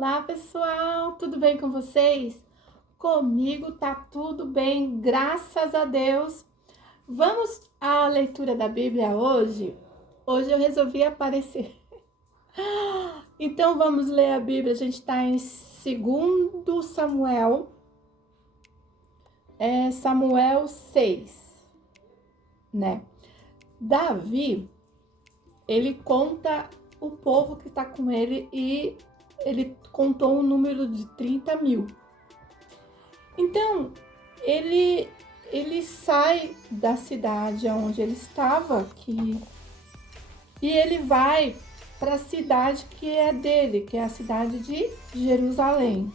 Olá, pessoal, tudo bem com vocês? Comigo tá tudo bem, graças a Deus. Vamos à leitura da Bíblia hoje? Hoje eu resolvi aparecer. Então vamos ler a Bíblia. A gente está em 2 Samuel, Samuel 6, né? Davi, ele conta o povo que está com ele e ele contou um número de 30.000. Então, ele sai da cidade onde ele estava e ele vai para a cidade que é dele, que é a cidade de Jerusalém.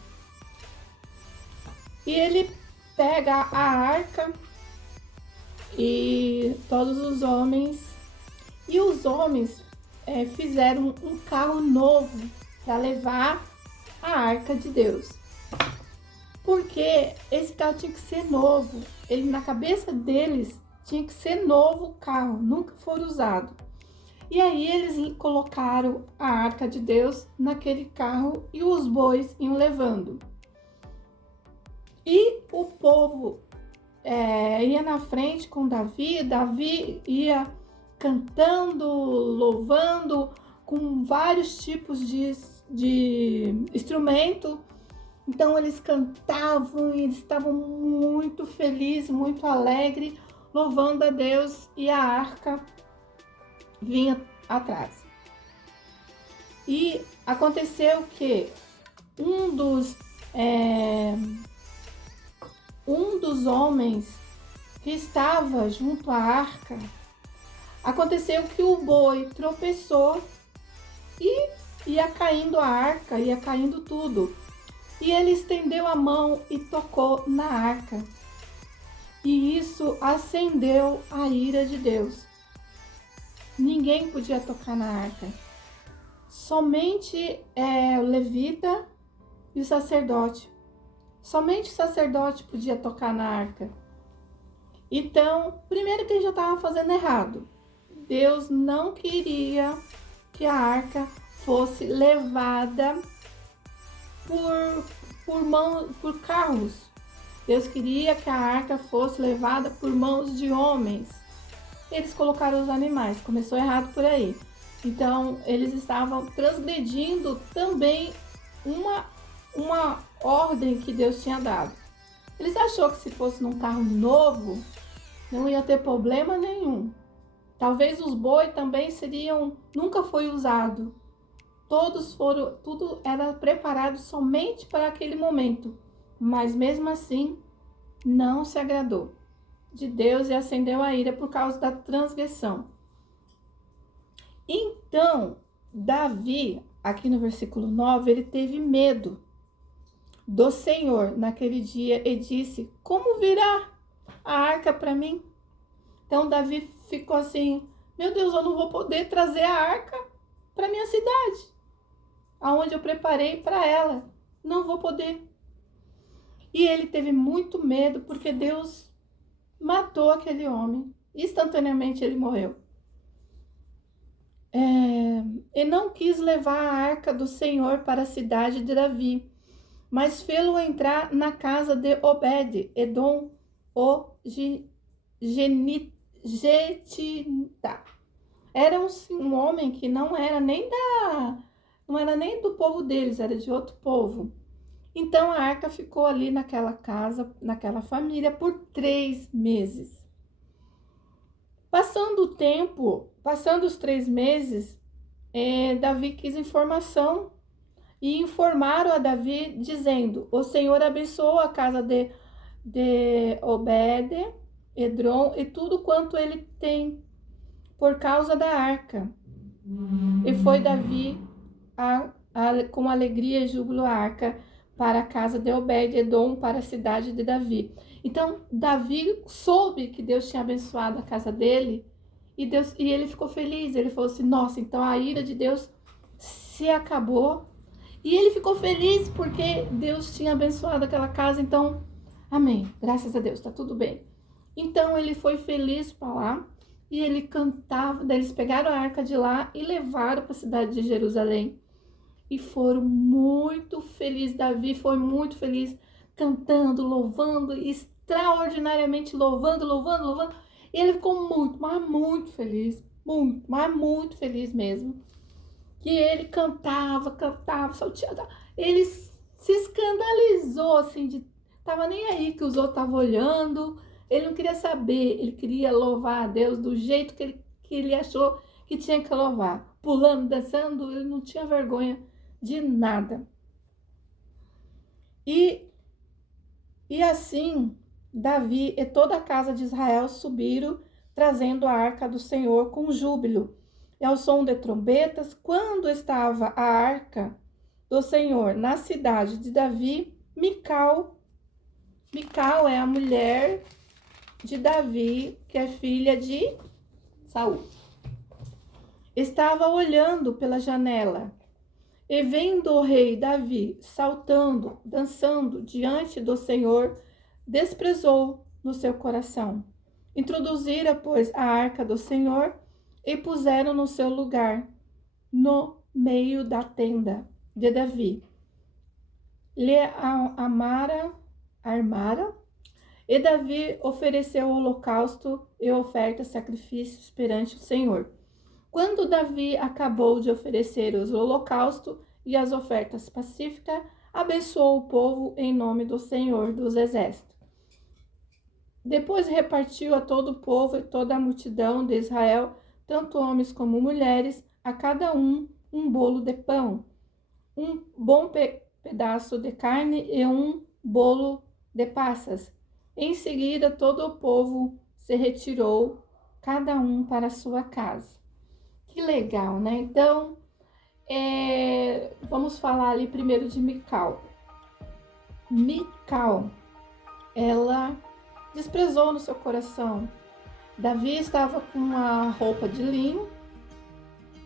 E ele pega a arca e todos os homens, fizeram um carro novo para levar a arca de Deus. Porque esse carro tinha que ser novo. Ele, na cabeça deles, tinha que ser novo o carro, nunca for usado. E aí eles colocaram a arca de Deus naquele carro e os bois iam levando. E o povo ia na frente com Davi, Davi ia cantando, louvando, com vários tipos de instrumento. Então eles cantavam e eles estavam muito felizes, muito alegres, louvando a Deus, e a arca vinha atrás. E aconteceu que um dos homens que estava junto à arca, aconteceu que o boi tropeçou e ia caindo a arca, ia caindo tudo. E ele estendeu a mão e tocou na arca. E isso acendeu a ira de Deus. Ninguém podia tocar na arca. Somente o levita e o sacerdote. Somente o sacerdote podia tocar na arca. Então, primeiro que ele já estava fazendo errado. Deus não queria que a arca fosse levada por carros. Deus queria que a arca fosse levada por mãos de homens. Eles colocaram os animais, começou errado por aí. Então, eles estavam transgredindo também uma ordem que Deus tinha dado. Eles acharam que se fosse num carro novo, não ia ter problema nenhum. Talvez os bois também nunca foi usado. Tudo era preparado somente para aquele momento, mas mesmo assim não se agradou de Deus e acendeu a ira por causa da transgressão. Então, Davi, aqui no versículo 9, ele teve medo do Senhor naquele dia e disse: como virá a arca para mim? Então, Davi ficou assim: meu Deus, eu não vou poder trazer a arca para minha cidade, aonde eu preparei para ela, não vou poder. E ele teve muito medo porque Deus matou aquele homem, instantaneamente ele morreu. E não quis levar a arca do Senhor para a cidade de Davi, mas fê-lo entrar na casa de Obed, Edom, o Getita. Era um homem que não era nem do povo deles, era de outro povo. Então a arca ficou ali naquela casa, naquela família, por 3 meses. Passando o tempo, passando os 3 meses, Davi quis informação e informaram a Davi dizendo: o Senhor abençoou a casa de Obed, Edom e tudo quanto ele tem por causa da arca. E foi Davi com alegria e júbilo a arca para a casa de Obed, Edom, para a cidade de Davi. Então, Davi soube que Deus tinha abençoado a casa dele e ele ficou feliz. Ele falou assim: nossa, então a ira de Deus se acabou. E ele ficou feliz porque Deus tinha abençoado aquela casa. Então, amém, graças a Deus, tá tudo bem. Então, ele foi feliz para lá e ele cantava. Daí eles pegaram a arca de lá e levaram para a cidade de Jerusalém. e foram muito felizes. Davi foi muito feliz, cantando, louvando, extraordinariamente louvando. E ele ficou muito, mas muito feliz, muito, mas muito feliz mesmo. Que ele cantava, salteava. Ele se escandalizou, assim, tava nem aí que os outros estavam olhando. Ele não queria saber, ele queria louvar a Deus do jeito que ele achou que tinha que louvar. Pulando, dançando, ele não tinha vergonha de nada. E assim, Davi e toda a casa de Israel subiram, trazendo a arca do Senhor com júbilo. E ao som de trombetas, quando estava a arca do Senhor na cidade de Davi, Mical é a mulher de Davi, que é filha de Saul, estava olhando pela janela. E vendo o rei Davi saltando, dançando diante do Senhor, desprezou no seu coração. Introduzira, pois, a arca do Senhor e puseram no seu lugar, no meio da tenda de Davi. Lhe armara, e Davi ofereceu o holocausto e oferta sacrifícios perante o Senhor. Quando Davi acabou de oferecer os holocaustos e as ofertas pacíficas, abençoou o povo em nome do Senhor dos Exércitos. Depois repartiu a todo o povo e toda a multidão de Israel, tanto homens como mulheres, a cada um bolo de pão, um bom pedaço de carne e um bolo de passas. Em seguida, todo o povo se retirou, cada um para a sua casa. Que legal, né? Então, vamos falar ali primeiro de Mical. Mical, ela desprezou no seu coração. Davi estava com uma roupa de linho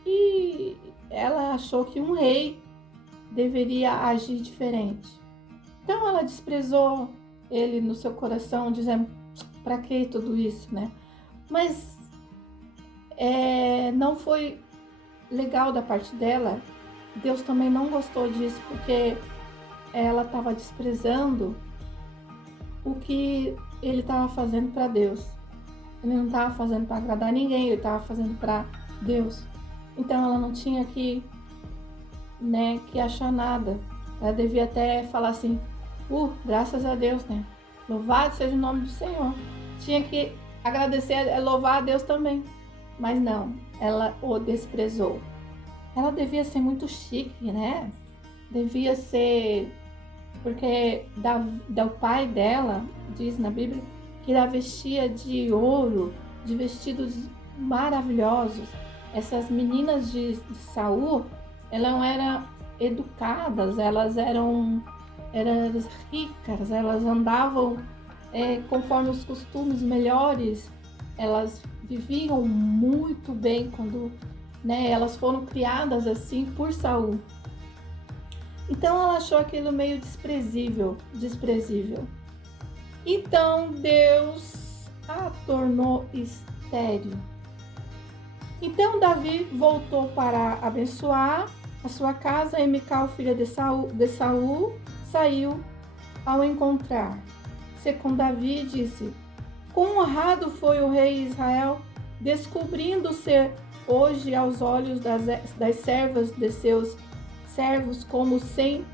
e ela achou que um rei deveria agir diferente. Então, ela desprezou ele no seu coração, dizendo, para que tudo isso, né? Mas não foi legal da parte dela. Deus também não gostou disso, porque ela estava desprezando o que ele estava fazendo para Deus. Ele não estava fazendo para agradar ninguém, ele estava fazendo para Deus. Então ela não tinha que achar nada. Ela devia até falar assim, graças a Deus, né? Louvado seja o nome do Senhor. Tinha que agradecer, louvar a Deus também. Mas não, ela o desprezou. Ela devia ser muito chique, né? Devia ser... Porque o pai dela, diz na Bíblia, que ela vestia de ouro, de vestidos maravilhosos. Essas meninas de Saul, elas não eram educadas, elas eram ricas, elas andavam conforme os costumes melhores, elas viviam muito bem quando elas foram criadas assim por Saul. Então ela achou aquilo meio desprezível. Então Deus a tornou estéril. Então Davi voltou para abençoar a sua casa e Mical, filha de Saul, saiu ao encontrar. Segundo Davi, disse: quão honrado foi o rei Israel, descobrindo-se hoje aos olhos das servas de seus servos como sem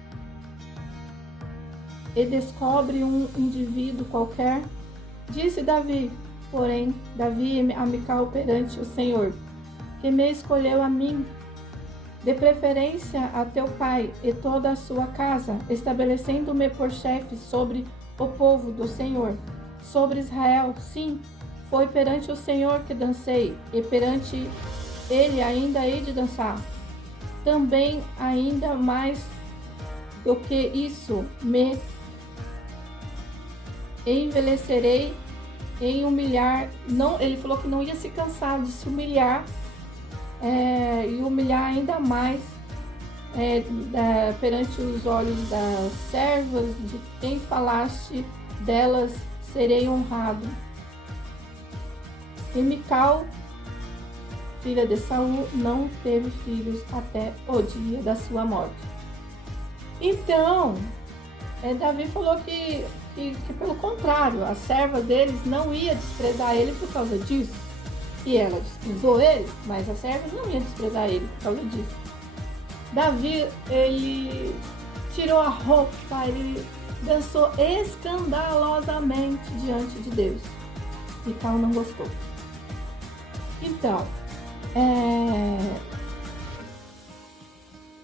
e descobre um indivíduo qualquer. Disse Davi, porém, a Mical perante o Senhor, que me escolheu a mim, de preferência a teu pai e toda a sua casa, estabelecendo-me por chefe sobre o povo do Senhor, sobre Israel. Sim, foi perante o Senhor que dancei, e perante ele ainda hei de dançar. Também ainda mais do que isso, me envelhecerei em humilhar. Não, ele falou que não ia se cansar de se humilhar, e humilhar ainda mais perante os olhos das servas, de quem falaste delas, serei honrado. E Mical, filha de Saul, não teve filhos até o dia da sua morte. Então, Davi falou que pelo contrário, a serva deles não ia desprezar ele por causa disso. E ela desprezou ele, mas as servas não iam desprezar ele por causa disso. Davi, ele tirou a roupa, ele dançou escandalosamente diante de Deus. Mical não gostou. Então,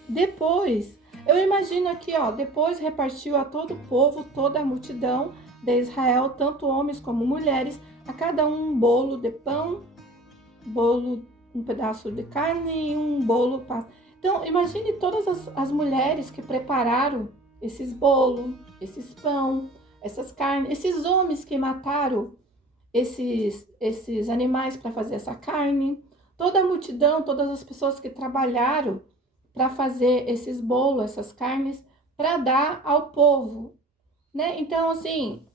depois, eu imagino aqui, depois repartiu a todo o povo, toda a multidão de Israel, tanto homens como mulheres, a cada um bolo de pão, um pedaço de carne e um bolo. Então, imagine todas as mulheres que prepararam esses bolos, esses pão, essas carnes, esses homens que mataram esses animais para fazer essa carne, toda a multidão, todas as pessoas que trabalharam para fazer esses bolos, essas carnes, para dar ao povo, né? Então, assim,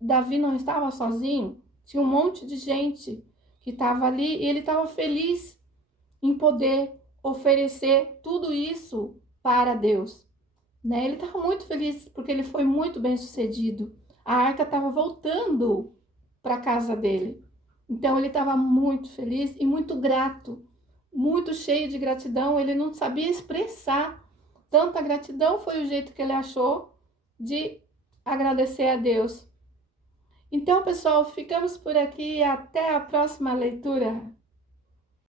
Davi não estava sozinho, tinha um monte de gente que estava ali e ele estava feliz em poder oferecer tudo isso para Deus, né? Ele estava muito feliz porque ele foi muito bem sucedido. A arca estava voltando para a casa dele. Então ele estava muito feliz e muito grato, muito cheio de gratidão. Ele não sabia expressar tanta gratidão, foi o jeito que ele achou de agradecer a Deus. Então, pessoal, ficamos por aqui e até a próxima leitura.